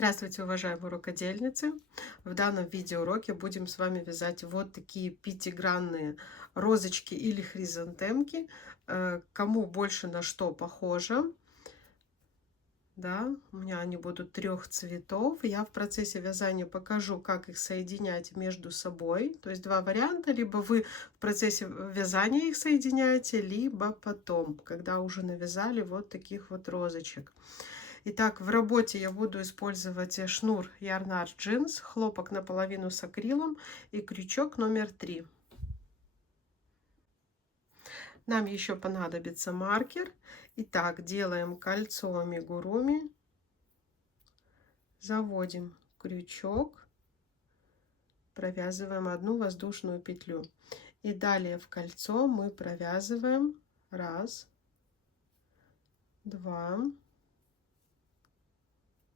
Здравствуйте, уважаемые рукодельницы! В данном видеоуроке будем с вами вязать вот такие пятигранные розочки или хризантемки. Кому больше на что похоже. Да, у меня они будут трех цветов. Я в процессе вязания покажу, как их соединять между собой. То есть два варианта. Либо вы в процессе вязания их соединяете, либо потом, когда уже навязали вот таких вот розочек. Итак, в работе я буду использовать шнур Yarn Art Jeans, хлопок наполовину с акрилом и крючок номер 3. Нам еще понадобится маркер. Итак, делаем кольцо амигуруми, заводим крючок, провязываем одну воздушную петлю. И далее в кольцо мы провязываем 1, 2,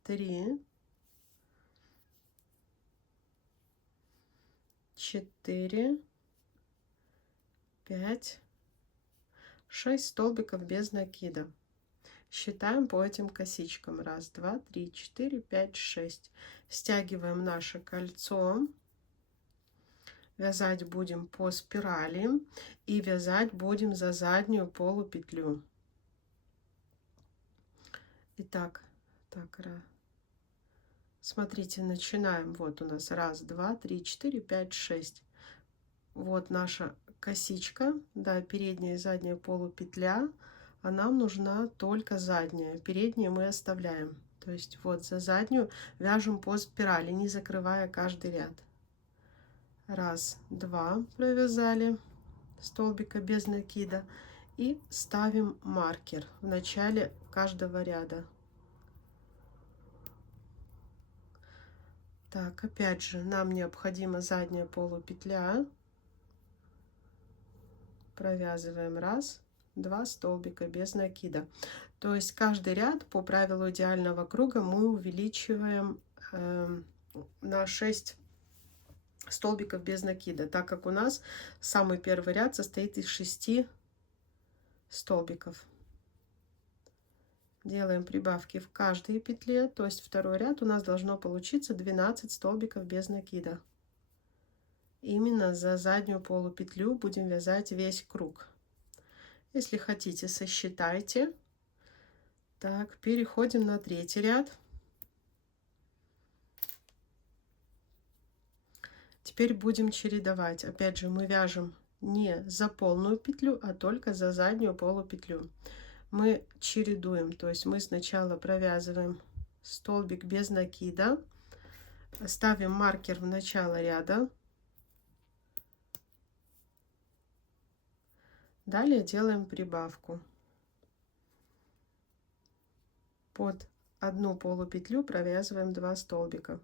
3, 4, 5, 6 столбиков без накида. Считаем по этим косичкам. 1, 2, 3, 4, 5, 6. Стягиваем наше кольцо. Вязать будем по спирали и вязать будем за заднюю полупетлю. Итак, смотрите, начинаем. Вот у нас 1, 2, 3, 4, 5, 6. Вот наша косичка, да, передняя и задняя полупетля, а нам нужна только задняя. Переднюю мы оставляем. То есть вот за заднюю вяжем по спирали, не закрывая каждый ряд. 1, 2 провязали столбика без накида и ставим маркер в начале каждого ряда. Так, опять же, нам необходима задняя полупетля. Провязываем 1, 2 столбика без накида. То есть каждый ряд по правилу идеального круга мы увеличиваем на 6 столбиков без накида, так как у нас самый первый ряд состоит из 6 столбиков. Делаем прибавки в каждой петле, то есть второй ряд у нас должно получиться 12 столбиков без накида. Именно за заднюю полупетлю будем вязать весь круг. Если хотите, сосчитайте. Так, переходим на третий ряд. Теперь будем чередовать. Опять же, мы вяжем не за полную петлю, а только за заднюю полупетлю. Мы чередуем, то есть мы сначала провязываем столбик без накида, ставим маркер в начало ряда. Далее делаем прибавку. Под одну полупетлю провязываем 2 столбика.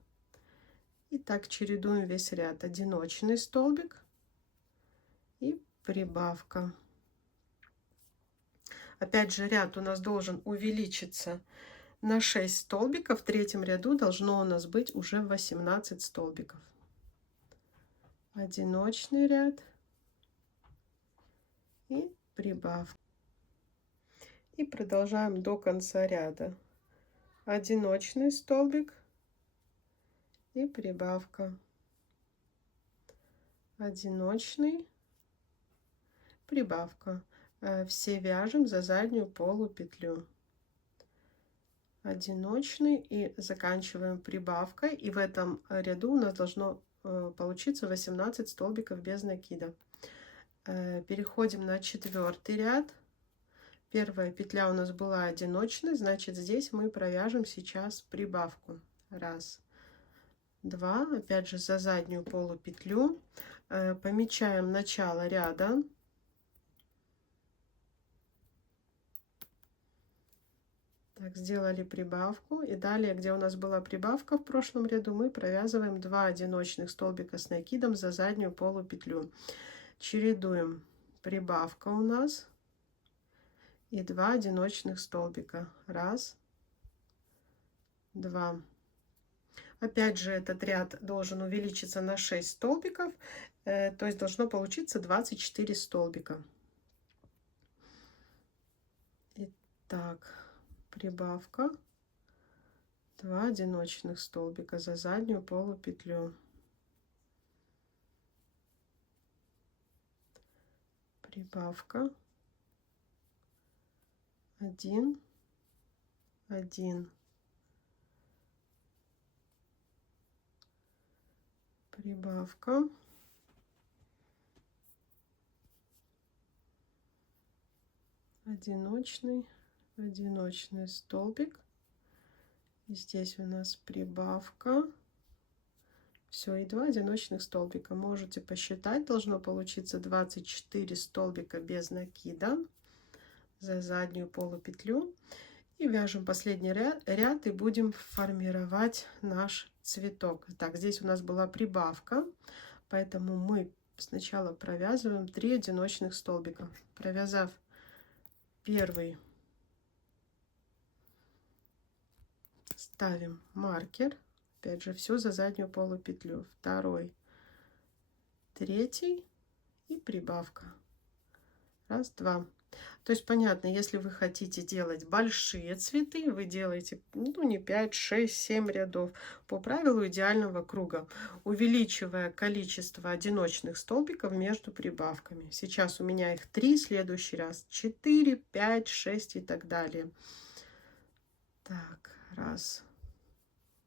И так чередуем весь ряд. Одиночный столбик и прибавка. Опять же, ряд у нас должен увеличиться на 6 столбиков. В третьем ряду должно у нас быть уже 18 столбиков. Одиночный ряд и прибавка. И продолжаем до конца ряда. Одиночный столбик и прибавка. Одиночный, прибавка. Все вяжем за заднюю полупетлю. Одиночный и заканчиваем прибавкой. И в этом ряду у нас должно получиться 18 столбиков без накида. Переходим на четвертый ряд. Первая петля у нас была одиночной, значит здесь мы провяжем сейчас прибавку. 1, 2, опять же за заднюю полупетлю. Помечаем начало ряда. Так, сделали прибавку. И далее, где у нас была прибавка в прошлом ряду, мы провязываем 2 одиночных столбика с накидом за заднюю полупетлю. Чередуем. Прибавка у нас и 2 одиночных столбика. 1, 2. Опять же, этот ряд должен увеличиться на 6 столбиков, то есть должно получиться 24 столбика. Итак, прибавка, 2 одиночных столбика за заднюю полупетлю, прибавка, 1, 1, прибавка, одиночный столбик, и здесь у нас прибавка, все, и 2 одиночных столбика. Можете посчитать, должно получиться 24 столбика без накида за заднюю полупетлю. И вяжем последний ряд и будем формировать наш цветок. Так, здесь у нас была прибавка, поэтому мы сначала провязываем 3 одиночных столбика. Провязав первый, ставим маркер, опять же все за заднюю полупетлю, второй, третий и прибавка, 1, 2. То есть понятно, если вы хотите делать большие цветы, вы делаете, ну, не 5, 6, 7 рядов по правилу идеального круга, увеличивая количество одиночных столбиков между прибавками. Сейчас у меня их 3, следующий раз 4, 5, 6 и так далее. Так, 1,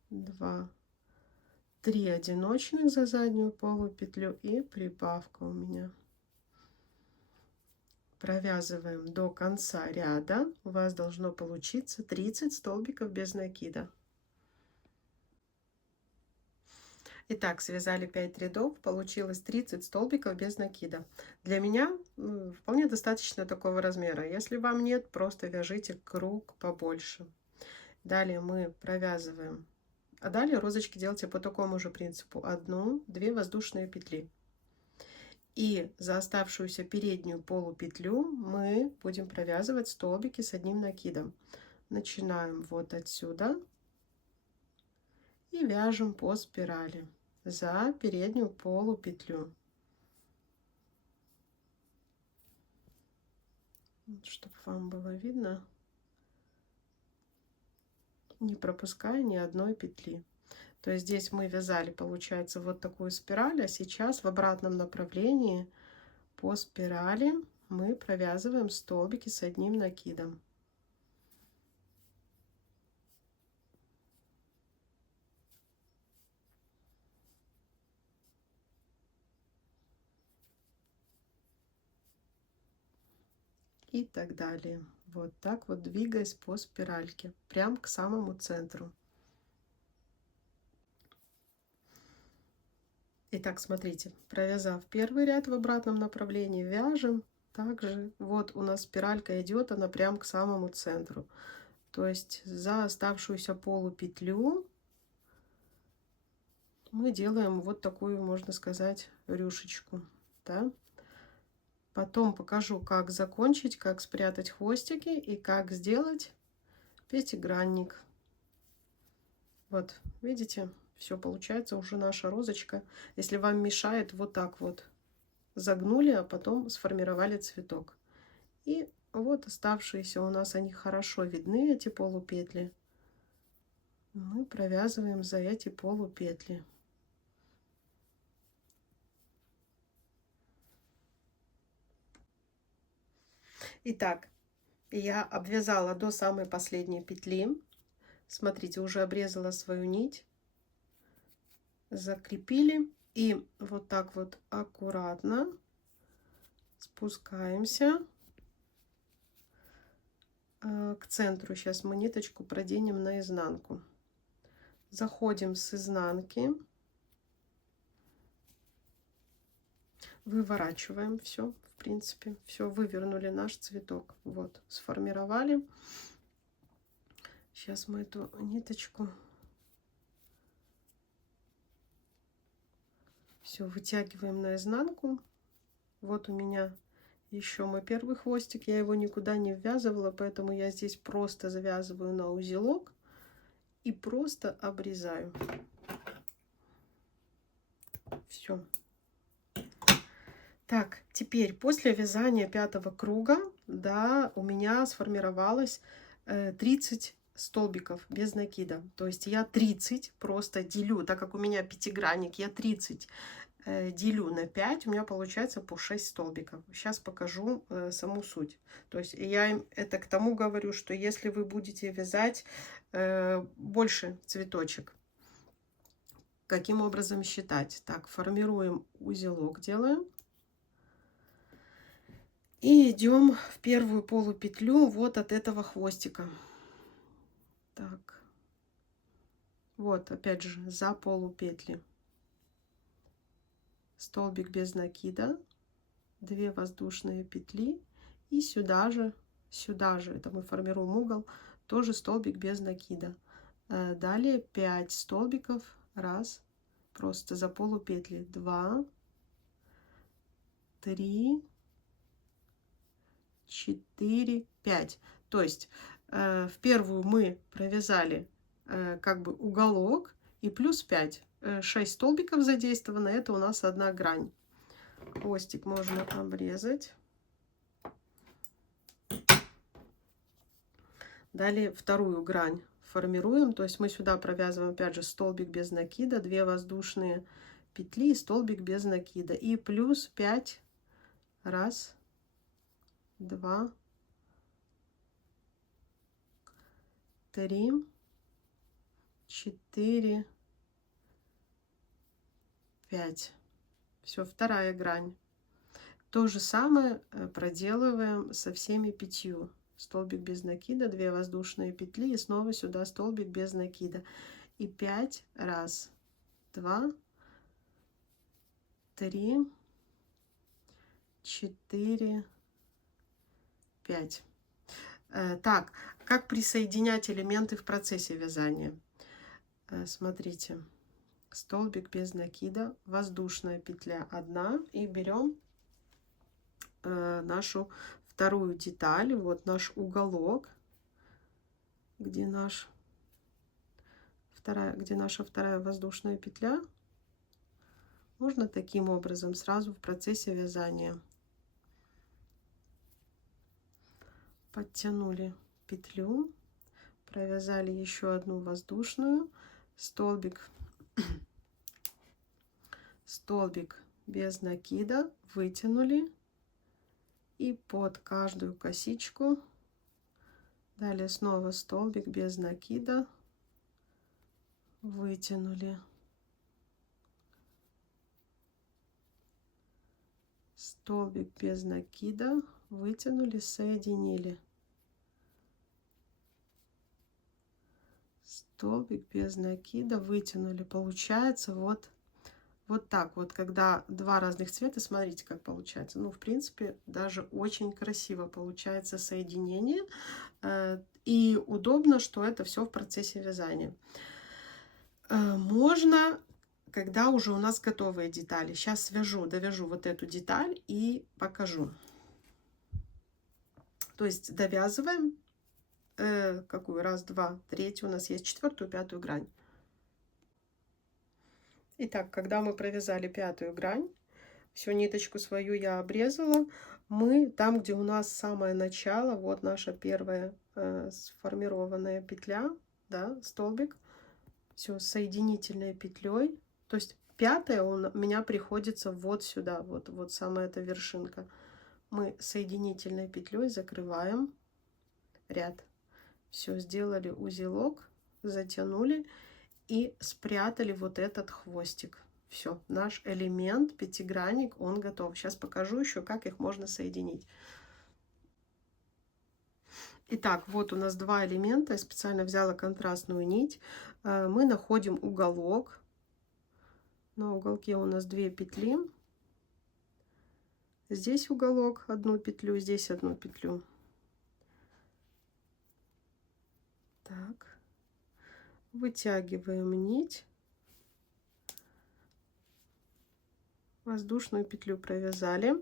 2, 3 одиночных за заднюю полупетлю и прибавка у меня. Провязываем до конца ряда. У вас должно получиться 30 столбиков без накида. Итак, связали 5 рядов, получилось 30 столбиков без накида. Для меня вполне достаточно такого размера. Если вам нет, просто вяжите круг побольше. Далее мы провязываем, а далее розочки делайте по такому же принципу: 1-2 воздушные петли. И за оставшуюся переднюю полупетлю мы будем провязывать столбики с одним накидом. Начинаем вот отсюда и вяжем по спирали за переднюю полупетлю, чтобы вам было видно, не пропуская ни одной петли. То есть здесь мы вязали, получается, вот такую спираль, а сейчас в обратном направлении по спирали мы провязываем столбики с одним накидом. И так далее. Вот так вот, двигаясь по спиральке, прям к самому центру. Итак, смотрите, провязав первый ряд в обратном направлении, вяжем также. Вот у нас спиралька идет, она прям к самому центру. То есть за оставшуюся полупетлю мы делаем вот такую, можно сказать, рюшечку, да? Потом покажу, как закончить, как спрятать хвостики и как сделать пятигранник. Вот, видите? Все, получается уже наша розочка. Если вам мешает, вот так вот загнули, а потом сформировали цветок. И вот оставшиеся у нас, они хорошо видны, эти полупетли. Мы провязываем за эти полупетли. Итак, я обвязала до самой последней петли. Смотрите, уже обрезала свою нить. Закрепили. И вот так вот аккуратно спускаемся к центру. Сейчас мы ниточку проденем наизнанку. Заходим с изнанки. Выворачиваем все. В принципе, все, вывернули наш цветок. Вот, сформировали. Сейчас мы эту ниточку все вытягиваем наизнанку. Вот у меня еще мой первый хвостик, я его никуда не ввязывала, поэтому я здесь просто завязываю на узелок и просто обрезаю. Все. Так, теперь после вязания 5-го круга, да, у меня сформировалось 30 столбиков без накида. То есть я 30 просто делю, так как у меня пятигранник, я 30 делю на 5, у меня получается по 6 столбиков. Сейчас покажу саму суть. То есть я им это к тому говорю, что если вы будете вязать больше цветочек, каким образом считать? Так, формируем узелок, делаем. И идем в первую полупетлю вот от этого хвостика. Так, вот опять же за полупетли. Столбик без накида, 2 воздушные петли и сюда же, это мы формируем угол, тоже столбик без накида. Далее 5 столбиков, раз, просто за полупетли, 2, 3, 4, 5. То есть в первую мы провязали как бы уголок и плюс 5. 6 столбиков задействовано, это у нас одна грань. Хвостик можно обрезать. Далее вторую грань формируем, то есть мы сюда провязываем опять же столбик без накида, 2 воздушные петли и столбик без накида. И плюс 5, раз, 2, 3, 4, 5. Все, вторая грань. То же самое проделываем со всеми 5. Столбик без накида, 2 воздушные петли и снова сюда столбик без накида. И 5, раз, 2, 3, 4, 5. Так, как присоединять элементы в процессе вязания? Смотрите. Столбик без накида, воздушная петля 1 и берем нашу вторую деталь, вот наш уголок, где наша вторая воздушная петля. Можно таким образом сразу в процессе вязания. Подтянули петлю, провязали еще одну воздушную, столбик без накида, вытянули и под каждую косичку далее снова столбик без накида, вытянули, столбик без накида, вытянули, соединили, столбик без накида, вытянули. Получается вот так вот, когда два разных цвета, смотрите, как получается. Ну, в принципе, даже очень красиво получается соединение. И удобно, что это все в процессе вязания. Можно, когда уже у нас готовые детали. Сейчас довяжу вот эту деталь и покажу. То есть довязываем, какую? Раз, два, третью, у нас есть четвертую, пятую грань. Итак, когда мы провязали пятую грань, всю ниточку свою я обрезала, мы там, где у нас самое начало, вот наша первая сформированная петля, да, столбик, все соединительной петлей, то есть пятая у меня приходится вот сюда, вот самая эта вершинка. Мы соединительной петлей закрываем ряд, все, сделали узелок, затянули и спрятали вот этот хвостик. Все, наш элемент, пятигранник, он готов. Сейчас покажу еще, как их можно соединить. Итак, вот у нас два элемента. Я специально взяла контрастную нить. Мы находим уголок. На уголке у нас 2 петли. Здесь уголок, одну петлю, здесь одну петлю. Так. Вытягиваем нить. Воздушную петлю провязали.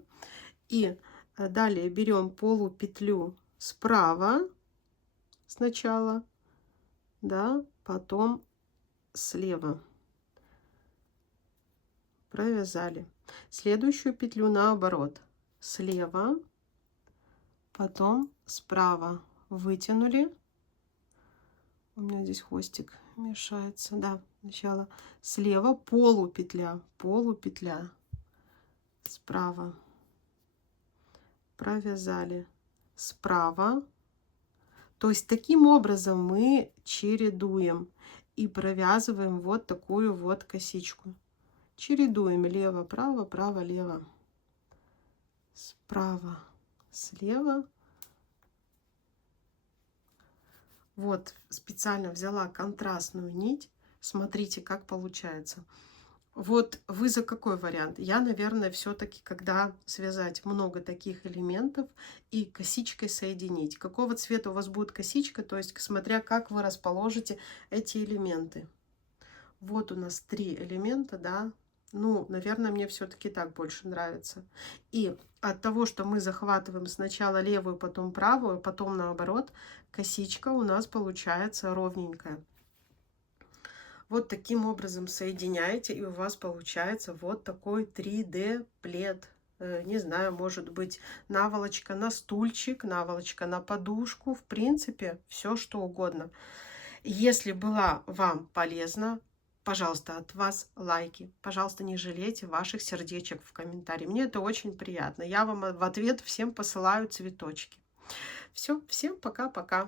И далее берем полупетлю справа сначала, да, потом слева. Провязали. Следующую петлю наоборот. Слева, потом справа. Вытянули. У меня здесь хвостик мешается. Да, сначала слева полупетля, полупетля. Справа провязали, справа. То есть таким образом мы чередуем и провязываем вот такую вот косичку. Чередуем лево, право, право, лево. Справа, слева. Вот специально взяла контрастную нить. Смотрите, как получается. Вот вы за какой вариант? Я, наверное, все-таки, когда связать много таких элементов и косичкой соединить. Какого цвета у вас будет косичка, то есть смотря как вы расположите эти элементы. Вот у нас 3 элемента, да. Ну, наверное, мне все-таки так больше нравится. И от того, что мы захватываем сначала левую, потом правую, потом наоборот, косичка у нас получается ровненькая. Вот таким образом соединяете, и у вас получается вот такой 3D плед. Не знаю, может быть наволочка на стульчик, наволочка на подушку. В принципе, все что угодно. Если была вам полезна, пожалуйста, от вас лайки. Пожалуйста, не жалейте ваших сердечек в комментарии. Мне это очень приятно. Я вам в ответ всем посылаю цветочки. Все, всем пока-пока.